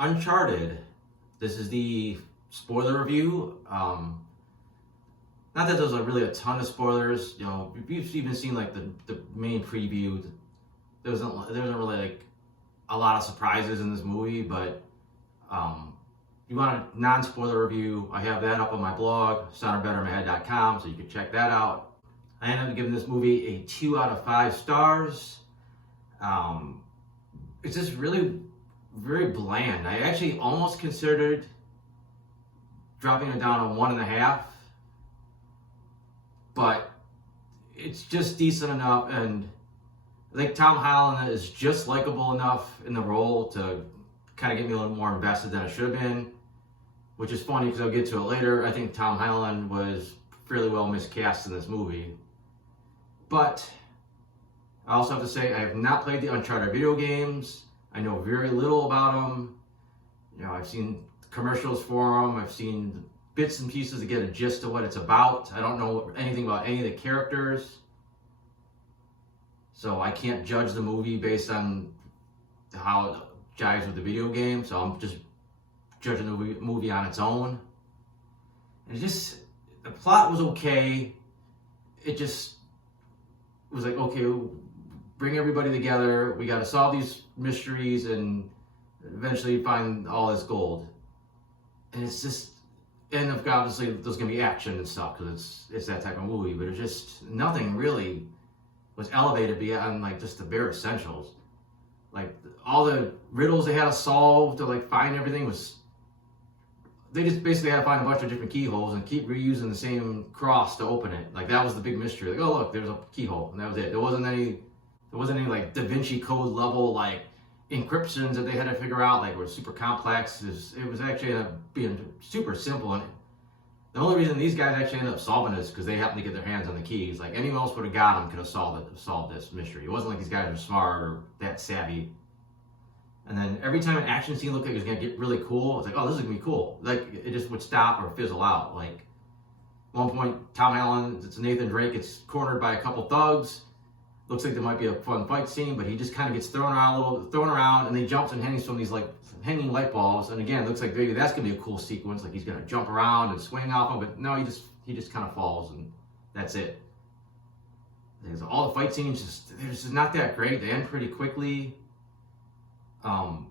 Uncharted. This is the spoiler review. Not that there's really a ton of spoilers. You know, if you've even seen like the main preview, there wasn't really like a lot of surprises in this movie. But if you want a non-spoiler review, I have that up on my blog, soundofbettermanhead.com, so you can check that out. I ended up giving this movie a 2 out of 5 stars. It's just really very bland. I actually almost considered dropping it down to 1.5, but it's just decent enough, and I think Tom Holland is just likable enough in the role to kind of get me a little more invested than I should have been, which is funny because I'll get to it later. I think Tom Holland was fairly well miscast in this movie, but I also have to say I have not played the Uncharted video games. I know very little about them. You know, I've seen commercials for them. I've seen bits and pieces to get a gist of what it's about. I don't know anything about any of the characters, so I can't judge the movie based on how it jives with the video game. So I'm just judging the movie on its own. And the plot was okay. It just was like, okay, bring everybody together. We got to solve these mysteries and eventually find all this gold. And it's just, and obviously there's gonna be action and stuff because it's that type of movie. But it's just nothing really was elevated beyond like just the bare essentials. Like all the riddles they had to solve to like find everything was. They just basically had to find a bunch of different keyholes and keep reusing the same cross to open it. Like that was the big mystery. Like, oh look, there's a keyhole, and that was it. There wasn't any like Da Vinci Code level like encryptions that they had to figure out, like were super complex. It was actually ended up being super simple. And the only reason these guys actually ended up solving it is because they happened to get their hands on the keys. Like anyone else would have got them, could have solved this mystery. It wasn't like these guys were smart or that savvy. And then every time an action scene looked like it was gonna get really cool, it's like, oh, this is gonna be cool. Like it just would stop or fizzle out. Like at one point, Tom Holland, it's Nathan Drake, gets cornered by a couple thugs. Looks like there might be a fun fight scene, but he just kind of gets thrown around, and then he jumps and hangs from these like hanging light bulbs. And again, it looks like maybe that's gonna be a cool sequence, like he's gonna jump around and swing off them, but no, he just kind of falls, and that's it. All the fight scenes they're just not that great. They end pretty quickly. The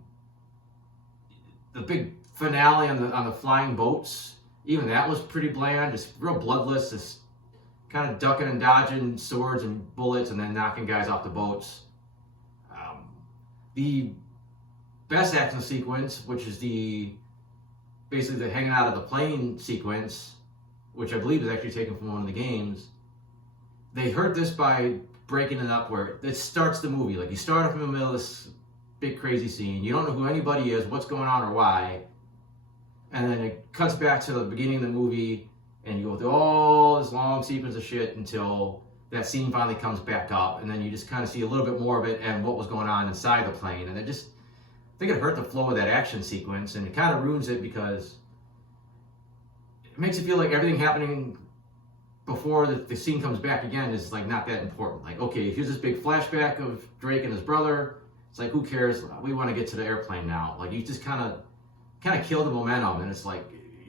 big finale on the flying boats, even that was pretty bland, just real bloodless, just kind of ducking and dodging swords and bullets and then knocking guys off the boats. The best action sequence, which is basically the hanging out of the plane sequence, which I believe is actually taken from one of the games, they hurt this by breaking it up where it starts the movie. Like you start off in the middle of this big crazy scene, you don't know who anybody is, what's going on or why, and then it cuts back to the beginning of the movie and you go through all this long sequence of shit until that scene finally comes back up, and then you just kind of see a little bit more of it and what was going on inside the plane. And I think it hurt the flow of that action sequence, and it kind of ruins it because it makes it feel like everything happening before the scene comes back again is like not that important. Like, okay, here's this big flashback of Drake and his brother. It's like, who cares? We want to get to the airplane now. Like you just kind of kill the momentum, and it's like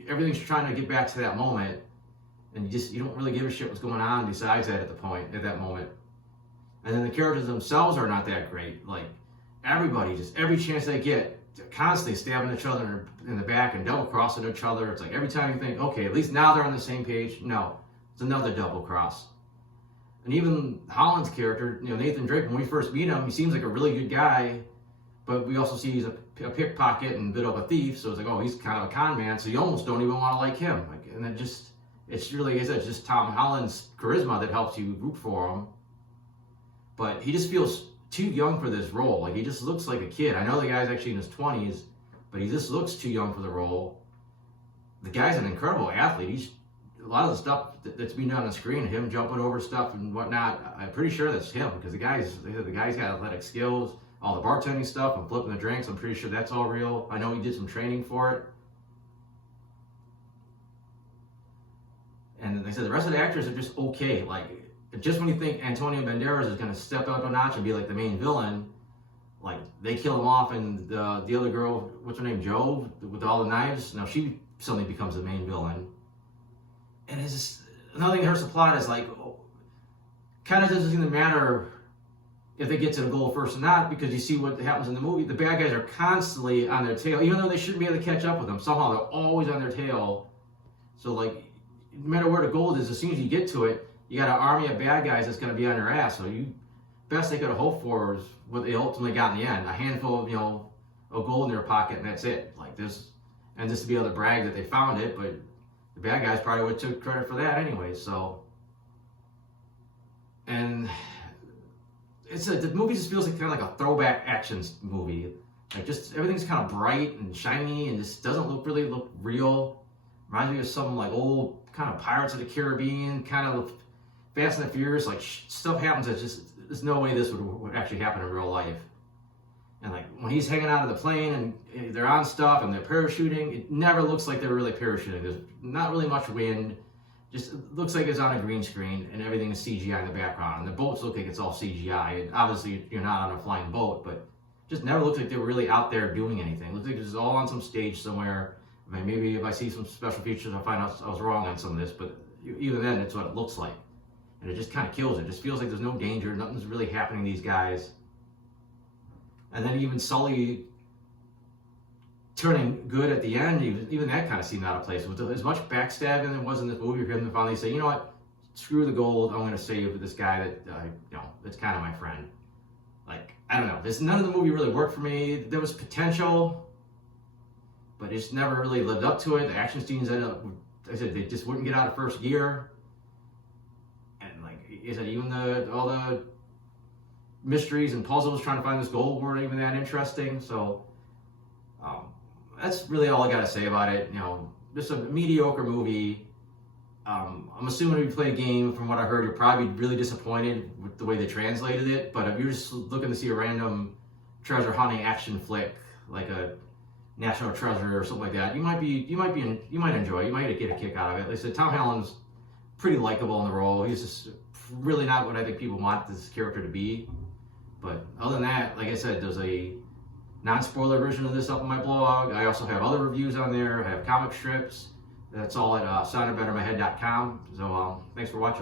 everything's trying to get back to that moment, and you don't really give a shit what's going on besides that at that moment. And then the characters themselves are not that great. Like everybody, just every chance they get, constantly stabbing each other in the back and double crossing each other. It's like every time you think, okay, at least now they're on the same page. No, it's another double cross. And even Holland's character, Nathan Drake, when we first meet him, he seems like a really good guy, but we also see he's a pickpocket and a bit of a thief, so it's like, oh, he's kind of a con man, so you almost don't even want to like him. Like, and it's really, it's just Tom Holland's charisma that helps you root for him. But he just feels too young for this role. Like, he just looks like a kid. I know the guy's actually in his 20s, but he just looks too young for the role. The guy's an incredible athlete. A lot of the stuff that's being done on the screen, him jumping over stuff and whatnot, I'm pretty sure that's him because the guy's got athletic skills. All the bartending stuff and flipping the drinks, I'm pretty sure that's all real. I know he did some training for it. And like I said, the rest of the actors are just okay. Like, just when you think Antonio Banderas is going to step up a notch and be like the main villain, like they kill him off, and the other girl, what's her name, Jo, with all the knives. Now she suddenly becomes the main villain, and it's just, another thing that hurts the plot is like, kind of doesn't even matter if they get to the goal first or not, because you see what happens in the movie. The bad guys are constantly on their tail, even though they shouldn't be able to catch up with them. Somehow they're always on their tail. So like, no matter where the goal is, as soon as you get to it, you got an army of bad guys that's going to be on your ass. So best they could have hoped for is what they ultimately got in the end: a handful of of gold in their pocket, and that's it. Like this, and just to be able to brag that they found it, but the bad guys probably would have took credit for that anyway. So, and the movie just feels like kind of like a throwback action movie. Like just everything's kind of bright and shiny, and just doesn't really look real. Reminds me of some like old kind of Pirates of the Caribbean, kind of Fast and the Furious. Like stuff happens that just, there's no way this would actually happen in real life. And like when he's hanging out of the plane and they're on stuff and they're parachuting, it never looks like they're really parachuting. There's not really much wind. Just looks like it's on a green screen and everything is CGI in the background. And the boats look like it's all CGI. And obviously you're not on a flying boat, but just never looks like they were really out there doing anything. It looks like it's all on some stage somewhere. I mean, maybe if I see some special features, I'll find out I was wrong on some of this, but even then, it's what it looks like. And it just kind of kills it. It just feels like there's no danger. Nothing's really happening to these guys. And then even Sully turning good at the end, even that kind of seemed out of place. With as much backstabbing there was in this movie for him to finally say, you know what, screw the gold, I'm going to save this guy that, that's kind of my friend. Like, I don't know. None of the movie really worked for me. There was potential, but it just never really lived up to it. The action scenes ended up, I said, they just wouldn't get out of first gear. And like I said, even all the mysteries and puzzles trying to find this gold weren't even that interesting. So that's really all I got to say about it. Just a mediocre movie. I'm assuming if you play a game, from what I heard, you're probably really disappointed with the way they translated it. But if you're just looking to see a random treasure hunting action flick, like a National Treasure or something like that, you might enjoy it. You might get a kick out of it. Like I said, Tom Holland's pretty likable in the role. He's just really not what I think people want this character to be. But other than that, like I said, there's a non-spoiler version of this up on my blog. I also have other reviews on there. I have comic strips. That's all at soundedbettermyhead.com. So thanks for watching.